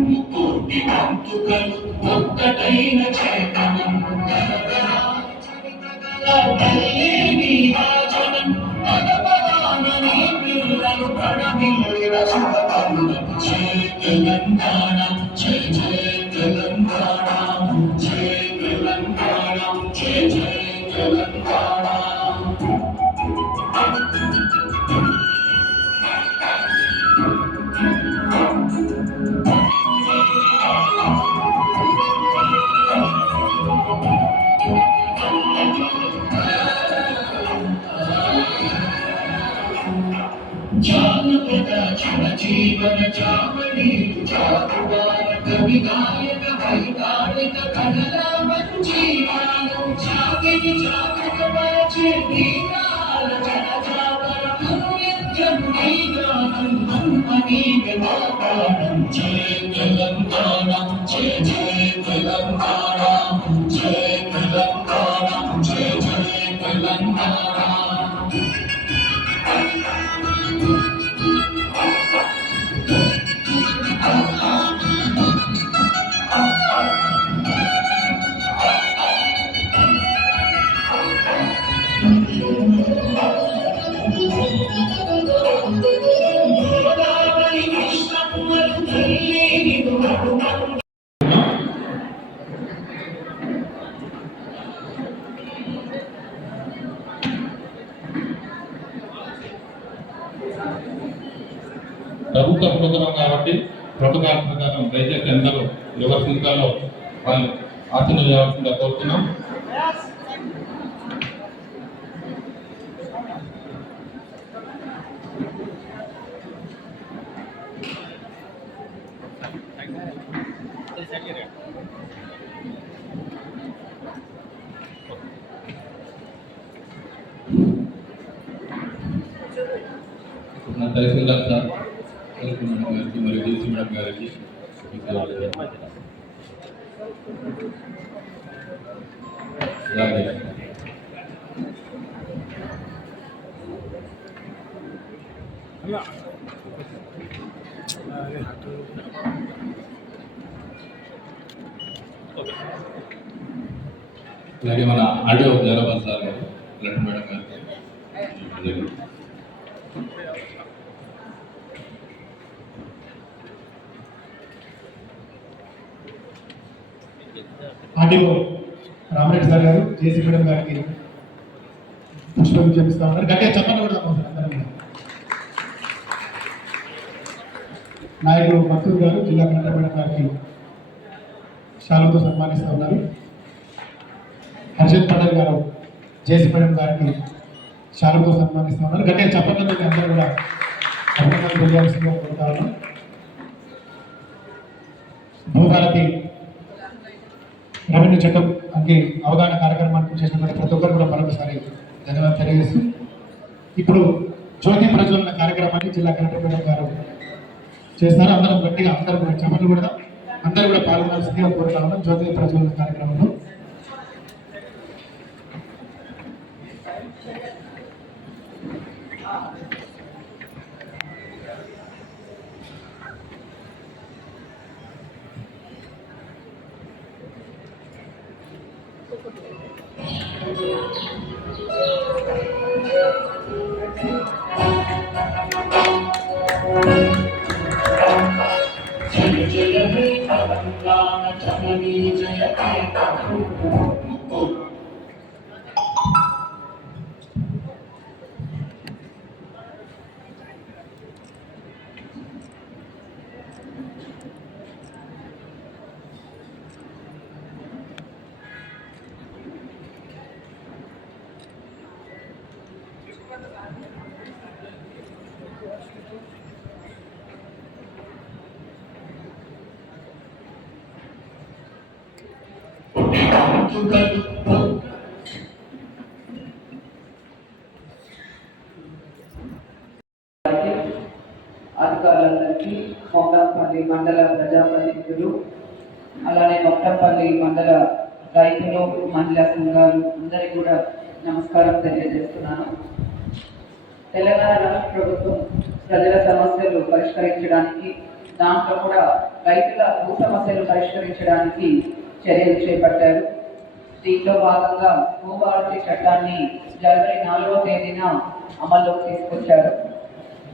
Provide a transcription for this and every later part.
ముక్కోటి వంతుకలు ఒక్కటైన చేతనం జయ తెలంగాణ జయ జయ తెలంగాణ జయ తెలంగాణ జయ జయ తెలంగాణ జీవన చామణీలు చాటువార కవి గాయక వైకాళిక కళల మంజీవాలు చావిని చాకట మరచే గీతాల జనజాగర అనునిత్యం నీ గానం మన్మనీ విమాపానం జయ తెలంగాణ జయ జయ తెలంగాణ. ప్రభుత్వ ప్రోగ్రాం కాబట్టి ప్రోటోకాల్ ప్రకారం దయచేసి అందరూ ఎవరి సీట్లలో వాళ్ళు ఆచరణ చేయాల్సిందిగా కోరుతున్నాం. నా తహసీల్దార్ సార్. కలెక్టర్ గారికి మరియు డీసీ మేడం గారికి. అలాగే అలాగే మన ఆడియో జలబాద్ సార్ గారు మేడం గారికి. ఆర్డీఓ రామరెడ్డి సార్ గారు జేసీ మేడం గారికి పుష్పం చేపిస్తా ఉన్నారు. గట్టిగా చెప్పండి కూడా అందరం నాయకుడు మత్తూరు గారు జిల్లా కలెక్టర్ మేడం గారికి శాలుతో సన్మానిస్తూ ఉన్నారు. హర్షిత్ పటేల్ గారు జేసీ మేడం గారికి శాలుతో సన్మానిస్తూ ఉన్నారు. గట్టిగా చెప్పండి అందరూ కూడా. అభినందనలు తెలియాల్సిందిగా కోరుతా ఉన్నాం. భూభారతి రెవెన్యూ చట్టం అంటే అవగాహన కార్యక్రమానికి చేసినటువంటి ప్రతి ఒక్కరు కూడా మరొకసారి ధన్యవాదాలు తెలియజేస్తూ ఇప్పుడు జ్యోతి ప్రజ్వలన కార్యక్రమాన్ని జిల్లా కలెక్టర్ మేడం గారు చేస్తారు. అందరం గట్టిగా అందరూ కూడా చెప్పట్లు కూడా అందరూ కూడా పాల్గొనాల్సిందిగా కోరుతా ఉన్నాం. జ్యోతి ప్రజ్వలన కార్యక్రమంలో తెలంగాణ జననీ జయ వంతుకలు అధికారులందరికీ మొట్టంపల్లి మండల ప్రజాప్రతినిధులు అలానే మొట్టంపల్లి మండల రైతులు మహిళా సంఘాలు అందరికీ కూడా నమస్కారం తెలియజేస్తున్నాను. తెలంగాణ రాష్ట్ర ప్రభుత్వం ప్రజల సమస్యలు పరిష్కరించడానికి దాంట్లో కూడా రైతుల భూ సమస్యలు పరిష్కరించడానికి చర్యలు చేపట్టారు. దీంట్లో భాగంగా భూభారతి చట్టాన్ని జనవరి నాలుగవ తేదీన అమల్లోకి తీసుకొచ్చారు.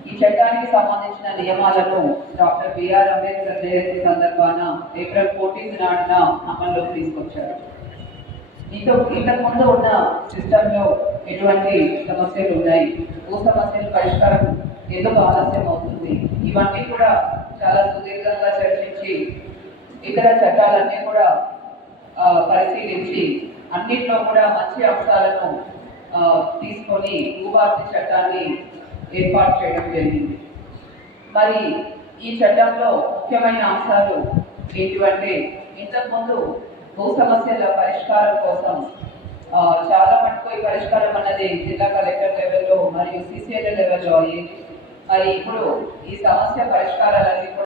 ఈ చట్టానికి సంబంధించిన నియమాలను డాక్టర్ బిఆర్ అంబేద్కర్ జయంతి సందర్భాన ఏప్రిల్ ఫోర్టీన్త్ నాడున అమల్లోకి తీసుకొచ్చారు. దీంతో ఇంతకు ముందు ఉన్న సిస్టంలో ఎటువంటి సమస్యలు ఉన్నాయి? భూ సమస్యల పరిష్కారం ఎందుకు ఆలస్యం అవుతుంది? ఇవన్నీ కూడా చాలా సుదీర్ఘంగా చర్చించి ఇతర చట్టాలన్నీ కూడా పరిశీలించి అన్నింటిలో కూడా మంచి అంశాలను తీసుకొని భూభారతి చట్టాన్ని ఏర్పాటు చేయడం జరిగింది. మరి ఈ చట్టంలో ముఖ్యమైన అంశాలు ఏంటివంటే ఇంతకుముందు భూ సమస్యల పరిష్కారం కోసం చాలా మటుకు ఈ పరిష్కారం అన్నది జిల్లా కలెక్టర్ లెవెల్లో మరియు సిసిఎల్ లెవెల్లో అయ్యేది. మరి ఇప్పుడు ఈ సమస్య పరిష్కారం